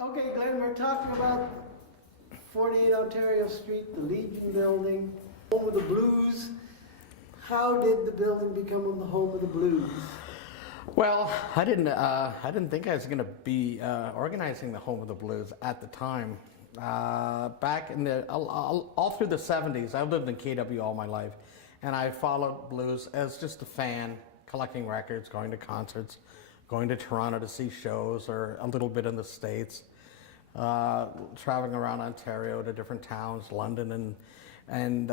Okay, Glenn, we're talking about 48 Ontario Street, the Legion Building, home of the blues. How did the building become the home of the blues? Well, I didn't think I was going to be organizing the Home of the Blues at the time. Back in all through the 70s, I lived in KW all my life, and I followed blues as just a fan, collecting records, going to concerts, going to Toronto to see shows, or a little bit in the States, traveling around Ontario to different towns, London and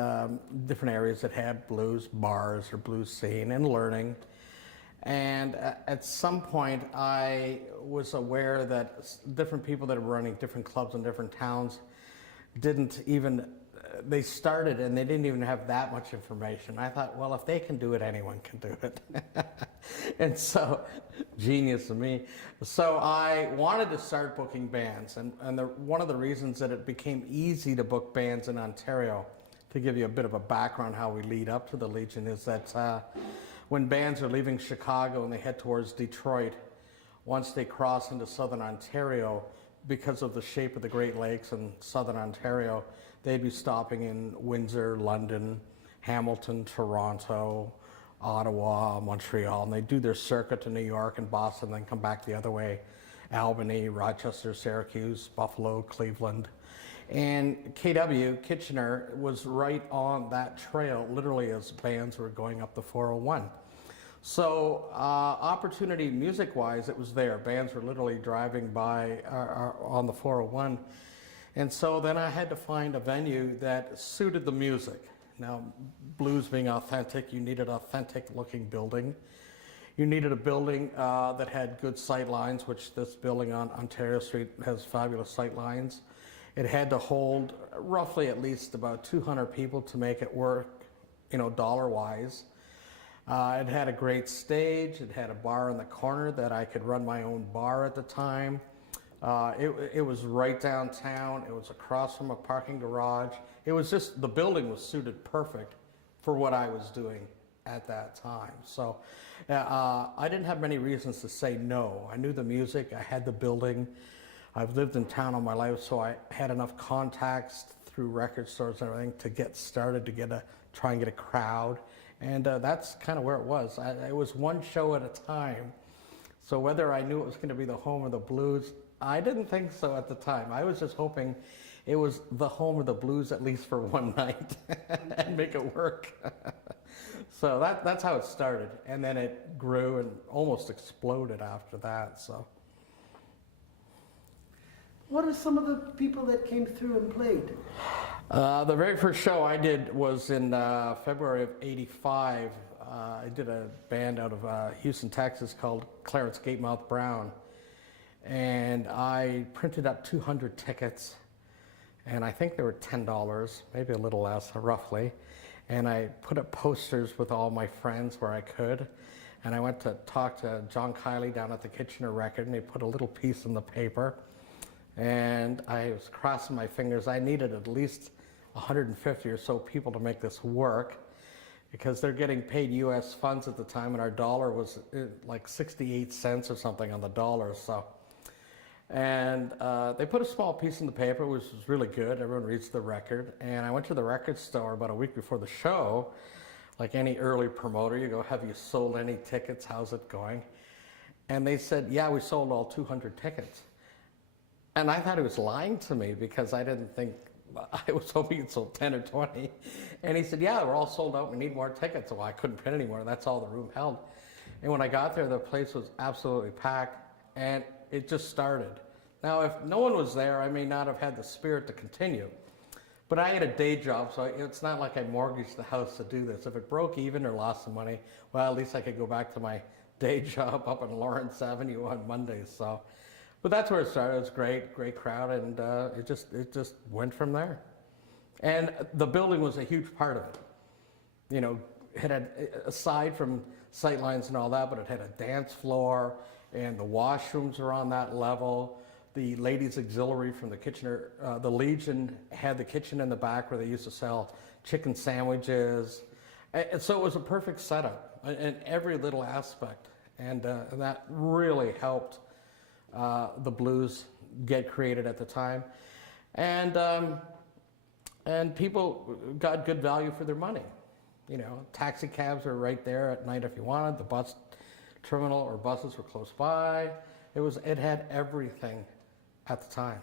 different areas that had blues bars or blues scene, and learning. And at some point, I was aware that different people that were running different clubs in different towns they started and they didn't even have that much information. I thought, well, if they can do it, anyone can do it. And so, genius of me. So I wanted to start booking bands. And one of the reasons that it became easy to book bands in Ontario, to give you a bit of a background how we lead up to the Legion, is that when bands are leaving Chicago and they head towards Detroit, once they cross into southern Ontario, because of the shape of the Great Lakes in southern Ontario, they'd be stopping in Windsor, London, Hamilton, Toronto, Ottawa, Montreal, and they do their circuit to New York and Boston, then come back the other way, Albany, Rochester, Syracuse, Buffalo, Cleveland. And KW, Kitchener, was right on that trail, literally as bands were going up the 401. So opportunity music-wise, it was there. Bands were literally driving by on the 401. And so then I had to find a venue that suited the music. Now, blues being authentic, you needed an authentic-looking building. You needed a building that had good sight lines, which this building on Ontario Street has fabulous sight lines. It had to hold roughly at least about 200 people to make it work, dollar-wise. It had a great stage. It had a bar in the corner that I could run my own bar at the time. It was right downtown. It was across from a parking garage. It was just, the building was suited perfect for what I was doing at that time. So I didn't have many reasons to say no. I knew the music. I had the building. I've lived in town all my life, so I had enough contacts through record stores and everything to get started, to try and get a crowd. And that's kind of where it was. It was one show at a time. So whether I knew it was going to be the home of the blues, I didn't think so at the time. I was just hoping it was the home of the blues at least for one night and make it work. So that's how it started. And then it grew and almost exploded after that. So. What are some of the people that came through and played? The very first show I did was in February of '85. I did a band out of Houston, Texas called Clarence Gatemouth Brown. And I printed up 200 tickets, and I think they were $10, maybe a little less, roughly. And I put up posters with all my friends where I could. And I went to talk to John Kiley down at the Kitchener Record, and he put a little piece in the paper. And I was crossing my fingers. I needed at least 150 or so people to make this work, because they're getting paid US funds at the time, and our dollar was like 68 cents or something on the dollar. And they put a small piece in the paper, which was really good. Everyone reads the record. And I went to the record store about a week before the show. Like any early promoter, you go, have you sold any tickets? How's it going? And they said, yeah, we sold all 200 tickets. And I thought he was lying to me, because I didn't think, I was hoping he'd sold 10 or 20. And he said, yeah, we're all sold out. We need more tickets. Well, I couldn't print anymore. That's all the room held. And when I got there, the place was absolutely packed, and it just started. Now, if no one was there, I may not have had the spirit to continue. But I had a day job, so it's not like I mortgaged the house to do this. If it broke even or lost some money, well, at least I could go back to my day job up on Lawrence Avenue on Mondays. So. But that's where it started. It was great crowd, and it just went from there. And the building was a huge part of it. It had, aside from sightlines and all that, but it had a dance floor, and the washrooms were on that level. The ladies' auxiliary from the Kitchener, the Legion had the kitchen in the back where they used to sell chicken sandwiches. And so it was a perfect setup in every little aspect, and that really helped the blues get created at the time, and people got good value for their money. You know, taxi cabs were right there at night if you wanted. The bus terminal or buses were close by. It had everything at the time,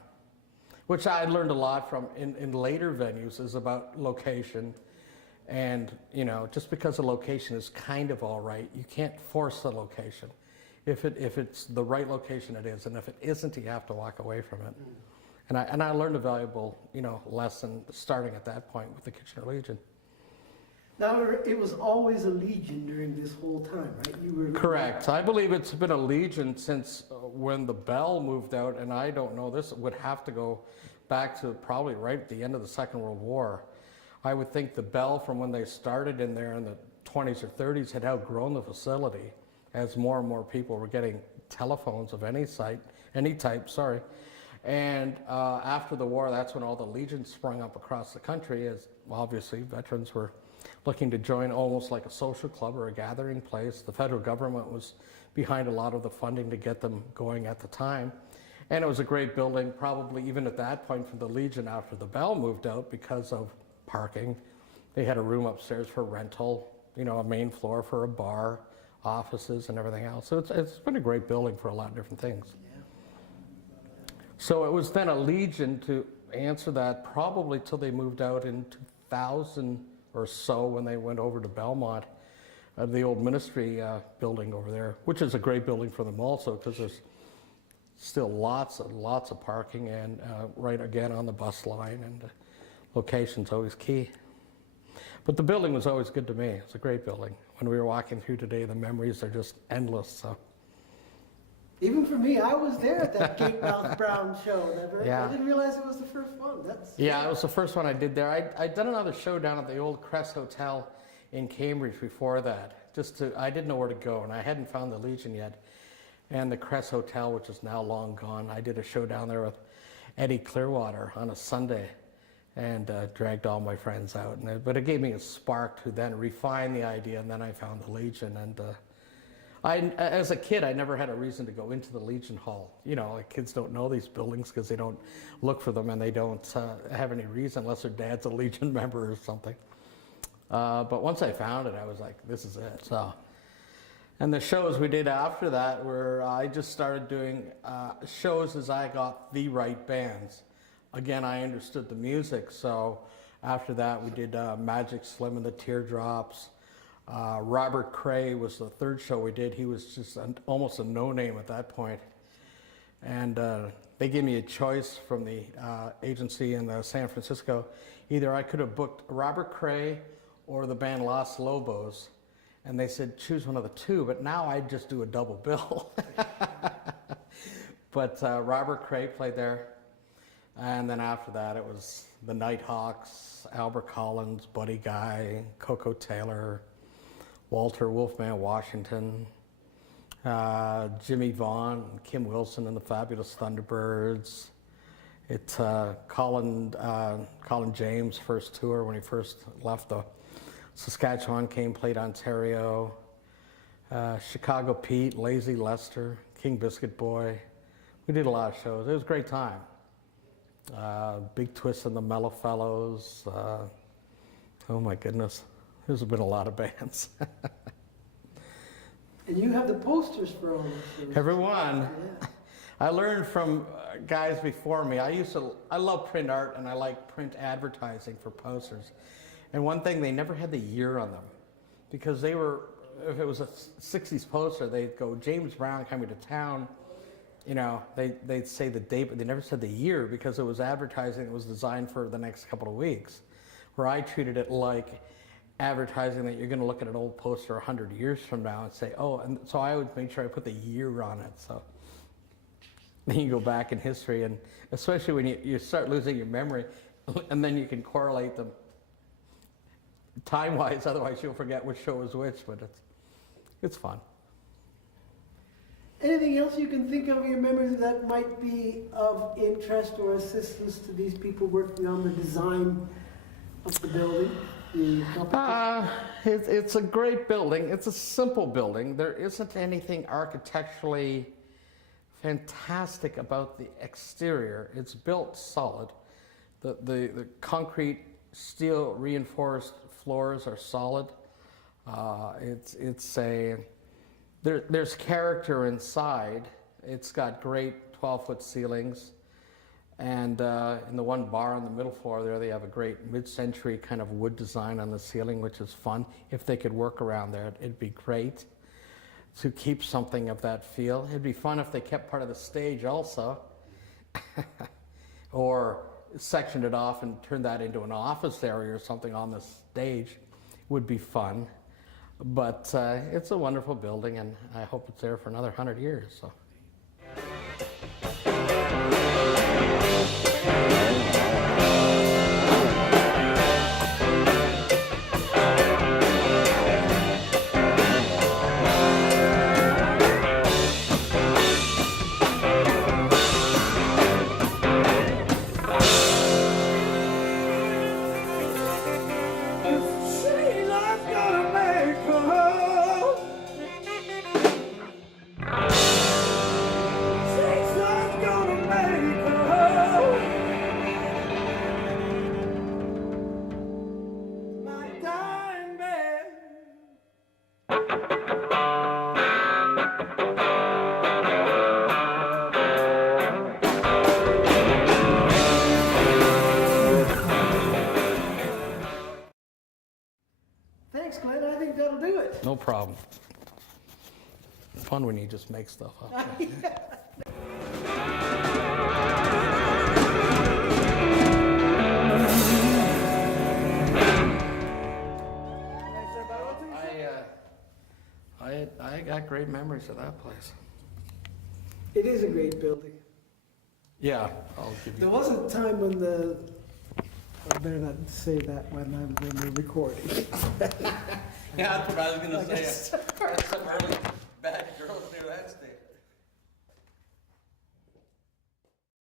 which I learned a lot from in later venues, is about location. And, you know, just because the location is kind of all right, you can't force the location. If it's the right location, it is. And if it isn't, you have to walk away from it. And I learned a valuable, you know, lesson starting at that point with the Kitchener Legion. Now, it was always a Legion during this whole time, right? You were Correct. I believe it's been a Legion since when the Bell moved out, and I don't know, this would have to go back to probably right at the end of the Second World War. I would think the Bell, from when they started in there in the 20s or 30s, had outgrown the facility as more and more people were getting telephones of any type, sorry. And after the war, that's when all the Legions sprung up across the country, as obviously veterans were looking to join almost like a social club or a gathering place. The federal government was behind a lot of the funding to get them going at the time. And it was a great building, probably even at that point for the Legion after the Bell moved out because of parking. They had a room upstairs for rental, you know, a main floor for a bar, offices and everything else. So it's been a great building for a lot of different things. Yeah. So it was then a Legion, to answer that, probably till they moved out in 2000 or so, when they went over to Belmont, the old ministry building over there, which is a great building for them also, because there's still lots of parking, and right again on the bus line, and location's always key. But the building was always good to me. It's a great building. When we were walking through today, the memories are just endless. So. Even for me, I was there at that Gatemouth Brown show. Yeah. I didn't realize it was the first one. Yeah, it was the first one I did there. I'd done another show down at the old Crest Hotel in Cambridge before that. I didn't know where to go, and I hadn't found the Legion yet. And the Crest Hotel, which is now long gone, I did a show down there with Eddie Clearwater on a Sunday, and dragged all my friends out. But it gave me a spark to then refine the idea, and then I found the Legion. And as a kid, I never had a reason to go into the Legion Hall. You know, like, kids don't know these buildings because they don't look for them, and they don't have any reason unless their dad's a Legion member or something. But once I found it, I was like, this is it. So, and the shows we did after that were, I just started doing shows as I got the right bands. Again, I understood the music, so after that we did Magic Slim and the Teardrops. Robert Cray was the third show we did. He was just almost a no-name at that point. And they gave me a choice from the agency in San Francisco. Either I could have booked Robert Cray or the band Los Lobos. And they said, choose one of the two, but now I just do a double bill. But Robert Cray played there. And then after that, it was the Nighthawks, Albert Collins, Buddy Guy, Coco Taylor, Walter Wolfman Washington, Jimmy Vaughn, Kim Wilson and the Fabulous Thunderbirds. It's Colin James' first tour when he first left the Saskatchewan, played Ontario. Chicago Pete, Lazy Lester, King Biscuit Boy. We did a lot of shows. It was a great time. Big Twist and the Mellow Fellows. Oh my goodness. There's been a lot of bands. And you have the posters for all this. Everyone. Yeah. I learned from guys before me. I love print art, and I like print advertising for posters. And one thing, they never had the year on them, because they were, if it was a 60s poster, they'd go, James Brown coming to town. You know, they'd say the date, but they never said the year, because it was advertising that was designed for the next couple of weeks. Where I treated it like advertising that you're going to look at an old poster 100 years from now and say, oh, and so I would make sure I put the year on it. So then you go back in history, and especially when you start losing your memory, and then you can correlate them time-wise, otherwise you'll forget which show was which, but it's fun. Anything else you can think of in your memories that might be of interest or assistance to these people working on the design of the building? It's a great building. It's a simple building. There isn't anything architecturally fantastic about the exterior. It's built solid. The concrete steel reinforced floors are solid. There's character inside. It's got great 12-foot ceilings. And in the one bar on the middle floor there, they have a great mid-century kind of wood design on the ceiling, which is fun. If they could work around there, it'd be great to keep something of that feel. It'd be fun if they kept part of the stage also, or sectioned it off and turned that into an office area or something on the stage. Would be fun. But it's a wonderful building, and I hope it's there for another 100 years. So. Thanks, Glenn. I think that'll do it. No problem. Fun when you just make stuff up. I got great memories of that place. It is a great building. Yeah, I'll give you. There was a time when I better not say that when we're recording. Yeah, that's what I was going to say. That's some early